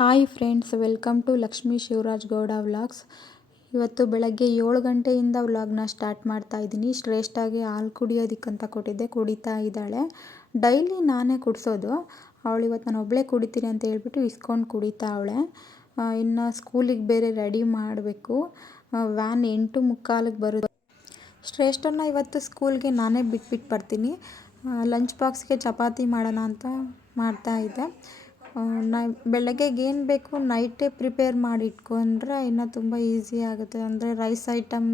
Hi friends, welcome to Lakshmi Shivraj Gowda vlogs. ಇವತ್ತು ಬೆಳಗ್ಗೆ 7 ಗಂಟೆಯಿಂದ ವ್ಲಾಗ್ನ ಸ್ಟಾರ್ಟ್ ಮಾಡ್ತಾ ಇದ್ದೀನಿ. ಶ್ರೇಷ್ಠಾಗಿ ಹಾಲು ಕುಡಿಯೋದಕ್ಕಂತ ಕೊಟ್ಟಿದ್ದೆ, ಕುಡಿತಾ ಇದ್ದಾಳೆ. ಡೈಲಿ ನಾನೇ ಕುಡಿಸೋದು. ಅವಳು ಇವತ್ತು ನಾನು ಒಬ್ಬಳೇ ಕುಡಿತೀನಿ ಅಂತ ಹೇಳ್ಬಿಟ್ಟು ಇಸ್ಕೊಂಡು ಕುಡಿತಾ ಅವಳೆ. ಇನ್ನು ಸ್ಕೂಲಿಗೆ ಬೇರೆ ರೆಡಿ ಮಾಡಬೇಕು. ವ್ಯಾನ್ 8:45ಗೆ ಬರುತ್ತೆ. ಶ್ರೇಷ್ಠನ ಇವತ್ತು ಸ್ಕೂಲ್ಗೆ ನಾನೇ ಬಿಟ್ಬಿಟ್ಟು ಬರ್ತೀನಿ. ಲಂಚ್ ಬಾಕ್ಸ್ಗೆ ಚಪಾತಿ ಮಾಡೋಣ ಅಂತ ಮಾಡ್ತಾಯಿದ್ದೆ. ಬೆಳಗ್ಗೆಗೆ ಏನು ಬೇಕು ನೈಟೇ ಪ್ರಿಪೇರ್ ಮಾಡಿ ಇಟ್ಕೊಂಡ್ರೆ ಇನ್ನೂ ತುಂಬ ಈಸಿ ಆಗುತ್ತೆ. ಅಂದರೆ ರೈಸ್ ಐಟಮ್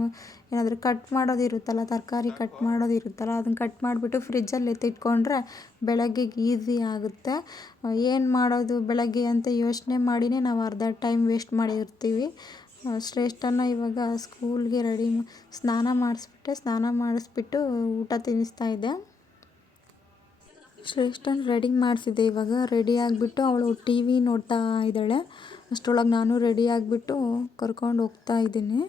ಏನಾದರೂ ಕಟ್ ಮಾಡೋದಿರುತ್ತಲ್ಲ, ತರಕಾರಿ ಕಟ್ ಮಾಡೋದಿರುತ್ತಲ್ಲ, ಅದನ್ನು ಕಟ್ ಮಾಡಿಬಿಟ್ಟು ಫ್ರಿಜ್ಜಲ್ಲಿ ಎತ್ತಿಟ್ಕೊಂಡ್ರೆ ಬೆಳಗ್ಗೆಗೆ ಈಸಿ ಆಗುತ್ತೆ. ಏನು ಮಾಡೋದು ಬೆಳಗ್ಗೆ ಅಂತ ಯೋಚನೆ ಮಾಡಿನೇ ನಾವು ಅರ್ಧ ಟೈಮ್ ವೇಸ್ಟ್ ಮಾಡಿರ್ತೀವಿ. ಶ್ರೇಷ್ಠನ ಇವಾಗ ಸ್ಕೂಲ್ಗೆ ಸ್ನಾನ ಮಾಡಿಸ್ಬಿಟ್ಟು ಊಟ ತಿನ್ನಿಸ್ತಾ ಇದ್ದೆ. ಶ್ರೇಷ್ಠನ ರೆಡಿ ಮಾಡಿಸಿದ್ದೆ. ಇವಾಗ ರೆಡಿ ಆಗಿಬಿಟ್ಟು ಅವಳು ಟಿ ವಿ ನೋಡ್ತಾ ಇದ್ದಾಳೆ. ಅಷ್ಟರೊಳಗೆ ನಾನು ರೆಡಿ ಆಗಿಬಿಟ್ಟು ಕರ್ಕೊಂಡು ಹೋಗ್ತಾ ಇದ್ದೀನಿ.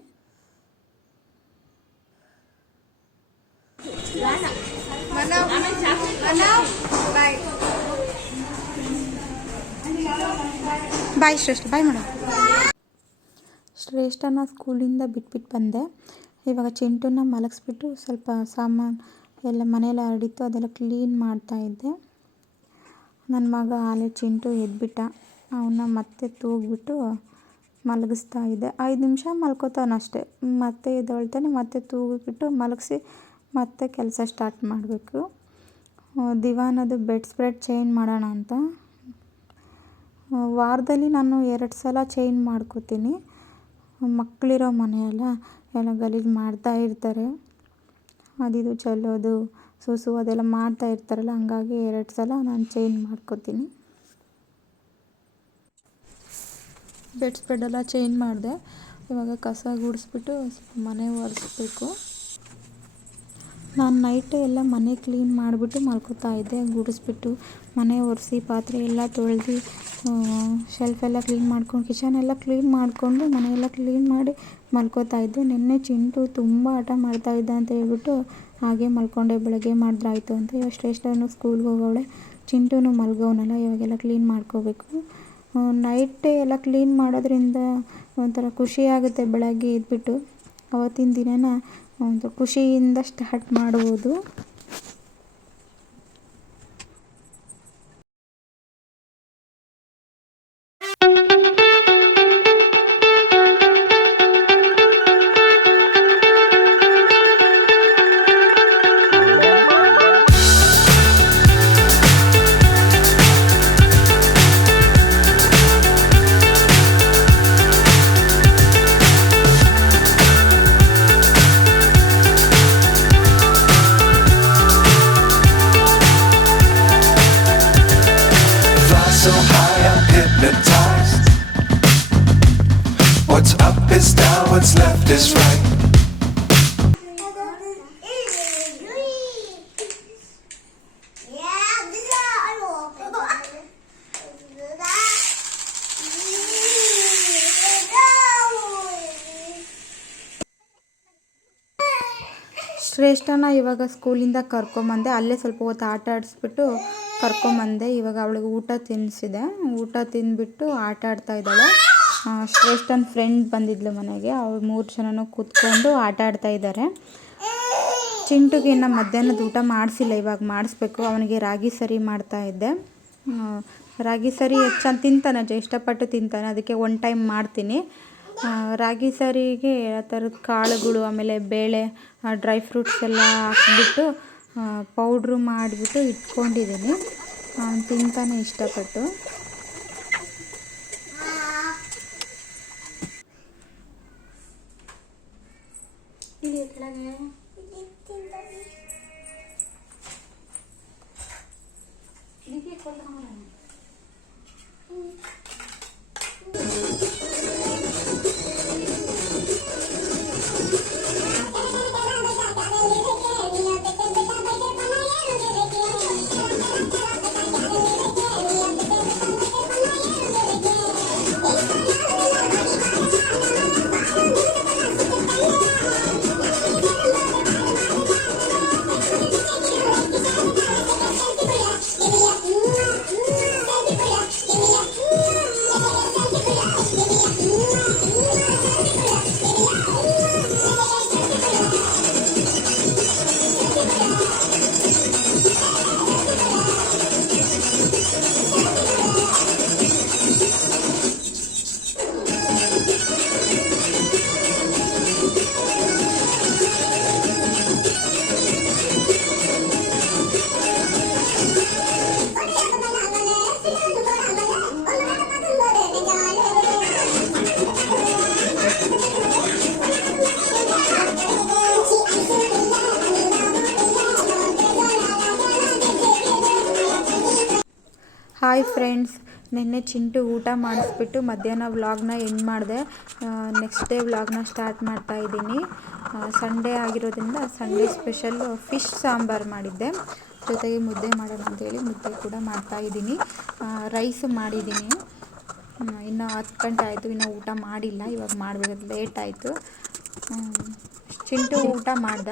ಬಾಯ್ ಶ್ರೇಷ್ಠ, ಬಾಯ್ ಮೇಡಮ್. ಶ್ರೇಷ್ಠನ ಸ್ಕೂಲಿಂದ ಬಿಟ್ಬಿಟ್ಟು ಬಂದೆ. ಇವಾಗ ಚಿಂಟುನ ಮಲಗಿಸ್ಬಿಟ್ಟು ಸ್ವಲ್ಪ ಸಾಮಾನು ಎಲ್ಲ ಮನೆಯೆಲ್ಲ ಹರಡಿತ್ತು, ಅದೆಲ್ಲ ಕ್ಲೀನ್ ಮಾಡ್ತಾಯಿದ್ದೆ. ನನ್ನ ಮಗ ಆಲೆ ಚಿಂಟು ಎದ್ಬಿಟ್ಟ. ಅವನ್ನ ಮತ್ತೆ ತೂಗಿಬಿಟ್ಟು ಮಲಗಿಸ್ತಾ ಇದ್ದೆ. 5 ನಿಮಿಷ ಮಲ್ಕೋತಾನಷ್ಟೆ, ಮತ್ತೆ ಎದ್ದೇಳ್ತಾನೆ. ಮತ್ತೆ ತೂಗಿಬಿಟ್ಟು ಮಲಗಿಸಿ ಮತ್ತೆ ಕೆಲಸ ಸ್ಟಾರ್ಟ್ ಮಾಡಬೇಕು. ದಿವಾನದು ಬೆಡ್ ಸ್ಪ್ರೆಡ್ ಚೇಂಜ್ ಮಾಡೋಣ ಅಂತ ವಾರದಲ್ಲಿ ನಾನು 2 ಸಲ ಚೇಂಜ್ ಮಾಡ್ಕೋತೀನಿ. ಮಕ್ಕಳಿರೋ ಮನೆಯಲ್ಲ, ಎಲ್ಲ ಗಲೀಜು ಮಾಡ್ತಾ ಇರ್ತಾರೆ. ಅದಿದು ಚೆಲ್ಲೋದು, ಸೂಸು ಅದೆಲ್ಲ ಮಾಡ್ತಾ ಇರ್ತಾರಲ್ಲ, ಹಂಗಾಗಿ 2 ಸಲ ನಾನು ಚೇಂಜ್ ಮಾಡ್ಕೋತೀನಿ. ಬೆಡ್ ಸ್ಪ್ರೆಡೆಲ್ಲ ಚೇಂಜ್ ಮಾಡಿದೆ. ಇವಾಗ ಕಸ ಗುಡಿಸ್ಬಿಟ್ಟು ಸ್ವಲ್ಪ ಮನೆ ಒರೆಸ್ಬೇಕು. ನಾನು ನೈಟೇ ಎಲ್ಲ ಮನೆ ಕ್ಲೀನ್ ಮಾಡಿಬಿಟ್ಟು ಮಲ್ಕೋತಾ ಇದ್ದೆ. ಗುಡಿಸ್ಬಿಟ್ಟು ಮನೆ ಒರೆಸಿ ಪಾತ್ರೆ ಎಲ್ಲ ತೊಳೆದು ಶೆಲ್ಫೆಲ್ಲ ಕ್ಲೀನ್ ಮಾಡ್ಕೊಂಡು ಕಿಚನ್ ಎಲ್ಲ ಕ್ಲೀನ್ ಮಾಡಿಕೊಂಡು ಮನೆಯೆಲ್ಲ ಕ್ಲೀನ್ ಮಾಡಿ ಮಲ್ಕೋತಾ ಇದ್ದೆ. ನಿನ್ನೆ ಚಿಂಟು ತುಂಬ ಆಟ ಮಾಡ್ತಾಯಿದ್ದ ಅಂತ ಹೇಳ್ಬಿಟ್ಟು ಹಾಗೆ ಮಲ್ಕೊಂಡೆ. ಬೆಳಗ್ಗೆ ಮಾಡಿದ್ರಾಯ್ತು ಅಂತ. ಇವಾಗ ಶ್ರೇಷ್ಠನು ಸ್ಕೂಲ್ಗೆ ಹೋಗವಳೆ, ಚಿಂಟುನು ಮಲ್ಗೋನಲ್ಲ. ಇವಾಗೆಲ್ಲ ಕ್ಲೀನ್ ಮಾಡ್ಕೋಬೇಕು. ನೈಟೇ ಎಲ್ಲ ಕ್ಲೀನ್ ಮಾಡೋದ್ರಿಂದ ಒಂಥರ ಖುಷಿ ಆಗುತ್ತೆ. ಬೆಳಗ್ಗೆ ಎದ್ಬಿಟ್ಟು ಅವತ್ತಿನ ದಿನನ ಒಂದು ಖುಷಿಯಿಂದ ಸ್ಟಾರ್ಟ್ ಮಾಡ್ಬೋದು. So high I'm hypnotized. What's up is down, what's left is right. ಶ್ರೇಷ್ಠನ ಇವಾಗ ಸ್ಕೂಲಿಂದ ಕರ್ಕೊಂಬಂದೆ. ಅಲ್ಲೇ ಸ್ವಲ್ಪ ಹೊತ್ತು ಆಟ ಆಡಿಸ್ಬಿಟ್ಟು ಕರ್ಕೊಂಬಂದೆ. ಇವಾಗ ಅವಳಿಗೆ ಊಟ ತಿನ್ನಿಸಿದೆ. ಊಟ ತಿಂದ್ಬಿಟ್ಟು ಆಟ ಆಡ್ತಾ ಇದ್ದಾಳೆ. ಶ್ರೇಷ್ಠನ ಫ್ರೆಂಡ್ ಬಂದಿದ್ಲು ಮನೆಗೆ. ಅವ್ರು 3 ಜನನೂ ಕೂತ್ಕೊಂಡು ಆಟ ಆಡ್ತಾ ಇದ್ದಾರೆ. ಚಿಂಟುಗೆ ಇನ್ನು ಮಧ್ಯಾಹ್ನದ ಊಟ ಮಾಡಿಸಿಲ್ಲ, ಇವಾಗ ಮಾಡಿಸ್ಬೇಕು. ಅವನಿಗೆ ರಾಗಿ ಸರಿ ಮಾಡ್ತಾ ಇದ್ದೆ. ರಾಗಿ ಸರಿ ಚೆಂದ ತಿಂತಾನೆ, ಇಷ್ಟಪಟ್ಟು ತಿಂತಾನೆ. ಅದಕ್ಕೆ 1 ಟೈಮ್ ಮಾಡ್ತೀನಿ. ರಾಗಿ ಸರಿಗೆ ಆ ಥರದ ಕಾಳುಗಳು, ಆಮೇಲೆ ಬೇಳೆ, ಡ್ರೈ ಫ್ರೂಟ್ಸ್ ಎಲ್ಲ ಹಾಕ್ಬಿಟ್ಟು ಪೌಡ್ರು ಮಾಡಿಬಿಟ್ಟು ಇಟ್ಕೊಂಡಿದ್ದೀನಿ. ಅವನು ತಿಂತಾನೆ ಇಷ್ಟಪಟ್ಟು. ಹಾಯ್ ಫ್ರೆಂಡ್ಸ್, ನಿನ್ನೆ ಚಿಂಟು ಊಟ ಮಾಡಿಸ್ಬಿಟ್ಟು ಮಧ್ಯಾಹ್ನ ವ್ಲಾಗ್ನ ಎಂಡ್ ಮಾಡಿದೆ. ನೆಕ್ಸ್ಟ್ ಡೇ ವ್ಲಾಗ್ನ ಸ್ಟಾರ್ಟ್ ಮಾಡ್ತಾ ಇದ್ದೀನಿ. ಸಂಡೇ ಆಗಿರೋದ್ರಿಂದ ಸಂಡೇ ಸ್ಪೆಷಲ್ ಫಿಶ್ ಸಾಂಬಾರು ಮಾಡಿದ್ದೆ, ಜೊತೆಗೆ ಮುದ್ದೆ ಮಾಡೋಣ ಅಂತೇಳಿ ಮುದ್ದೆ ಕೂಡ ಮಾಡ್ತಾ ಇದ್ದೀನಿ. ರೈಸ್ ಮಾಡಿದ್ದೀನಿ. ಇನ್ನು 10 ಗಂಟೆ ಆಯಿತು, ಇನ್ನೂ ಊಟ ಮಾಡಿಲ್ಲ. ಇವಾಗ ಮಾಡಬೇಕು, ಲೇಟ್ ಆಯಿತು. ಚಿಂಟು ಊಟ ಮಾಡ್ದ.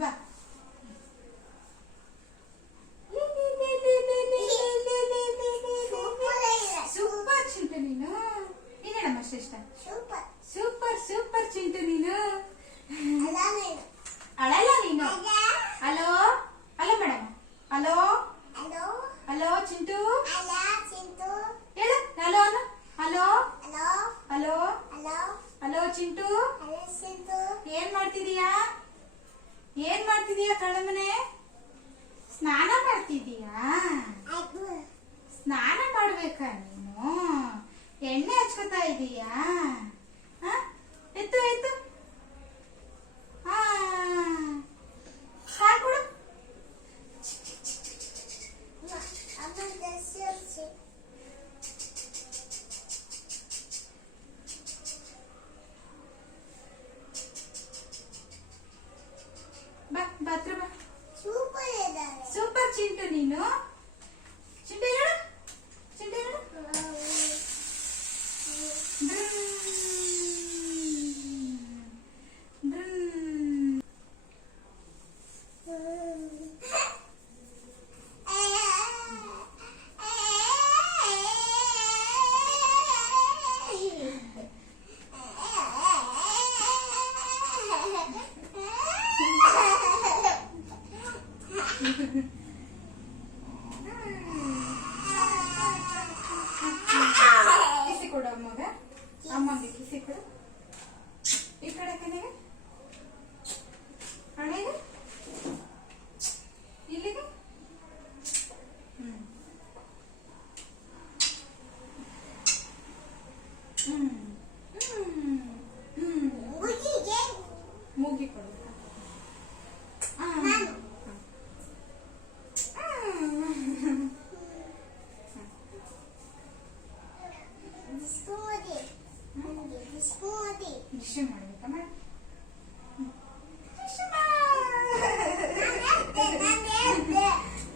ಬಾ. ಸೂಪರ್ ಚಿಂಟು ನೀನು. ನೀನೇನಮ್ಮ ಶ್ರೇಷ್ಠ? ಸೂಪರ್ ಸೂಪರ್ ಚಿಂಟು ನೀನು. ಅಳಲ್ಲ ನೀನು. Hello hello madam. Hello hello Chintu. ಹೇಳು ಹಲೋ ಅನ್ನು. Hello hello hello Chintu. ಏನ್ ಮಾಡ್ತಿದೀಯಾ? ಕಳ್ಳಮನೆ? ಸ್ನಾನ ಮಾಡ್ತಿದೀಯಾ? ಸ್ನಾನ ಮಾಡ್ಬೇಕಾ ನೀನು? ಎಣ್ಣೆ ಹಚ್ಕೋತಾ ಇದೀಯಾ? ಎತ್ತು ಎತ್ತು. ಹಾಕೊಡು. ಬಾತ್ರೂಮ್. ಸೂಪರ್ ಚಿಂಟು ನೀನು. ಚಿಂಟು ಹೇಳು. ಚಿಂಟು ಹೇಳು. ಕಿಸಿ ಕೊಡು ಅಮ್ಮಗೆ ಕಿಸಿ ಕೊಡು. ಈ ಕಡೆ ಕನೆಗೆ ಹಣೆಗೆ ಇಲ್ಲಿಗೆ. ಮೂಗಿ ಕೊಡು.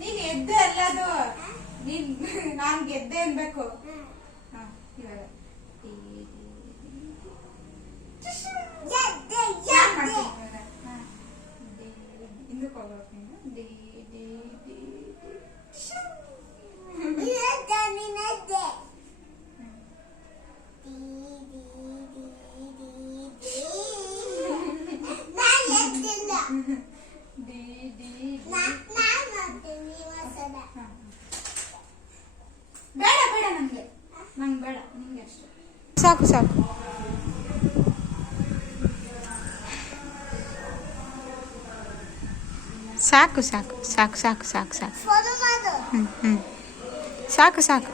ನೀನ್ ಎದ್ದೆ ಅಲ್ಲದು, ನಾನ್ ಗೆದ್ದೆ ಅನ್ಬೇಕು. ಇವಾಗ ಹಿಂದಕ್ಕೆ ಹೋಗ್ಬೇಕು ನೀನು. ಬೇಡ ಬೇಡ, ನಂಗೆ ಬೇಡ, ನಿಂಗೆ ಅಷ್ಟೇ. ಸಾಕು ಸಾಕು. ಸಾಕು ಸಾಕು ಸಾಕು ಸಾಕು ಸಾಕು ಸಾಕು. ಸಾಕು ಸಾಕು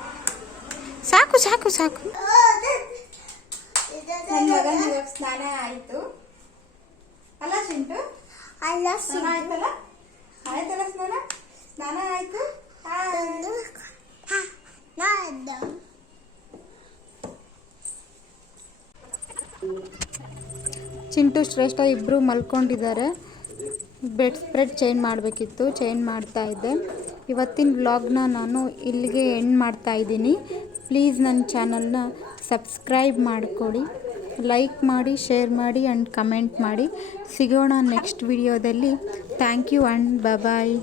ಸಾಕು ಸಾಕು ಸಾಕು. ನನ್ನ ಮಗನ ಇವಾಗ ಸ್ನಾನ ಆಯ್ತು ಅಲ್ಲ ಚಿಂಟು? ಸ್ನಾನ ಆಯ್ತಲ್ಲ? ಆಯ್ತಲ್ಲ ಸ್ನಾನ ಆಯ್ತು. ಚಿಂಟು ಶ್ರೇಷ್ಠ ಇಬ್ಬರು ಮಲ್ಕೊಂಡಿದ್ದಾರೆ. ಬೆಡ್ ಸ್ಪ್ರೆಡ್ ಚೇಂಜ್ ಮಾಡಬೇಕಿತ್ತು, ಚೇಂಜ್ ಮಾಡ್ತಾ ಇದ್ದೆ. ಇವತ್ತಿನ ವ್ಲಾಗ್ನ ನಾನು ಇಲ್ಲಿಗೆ ಎಂಡ್ ಮಾಡ್ತಾ ಇದ್ದೀನಿ. ಪ್ಲೀಸ್ ನನ್ನ ಚಾನಲ್ನ ಸಬ್ಸ್ಕ್ರೈಬ್ ಮಾಡಿಕೊಡಿ, ಲೈಕ್ ಮಾಡಿ, ಶೇರ್ ಮಾಡಿ ಆ್ಯಂಡ್ ಕಮೆಂಟ್ ಮಾಡಿ. ಸಿಗೋಣ ನೆಕ್ಸ್ಟ್ ವಿಡಿಯೋದಲ್ಲಿ. Thank you and bye.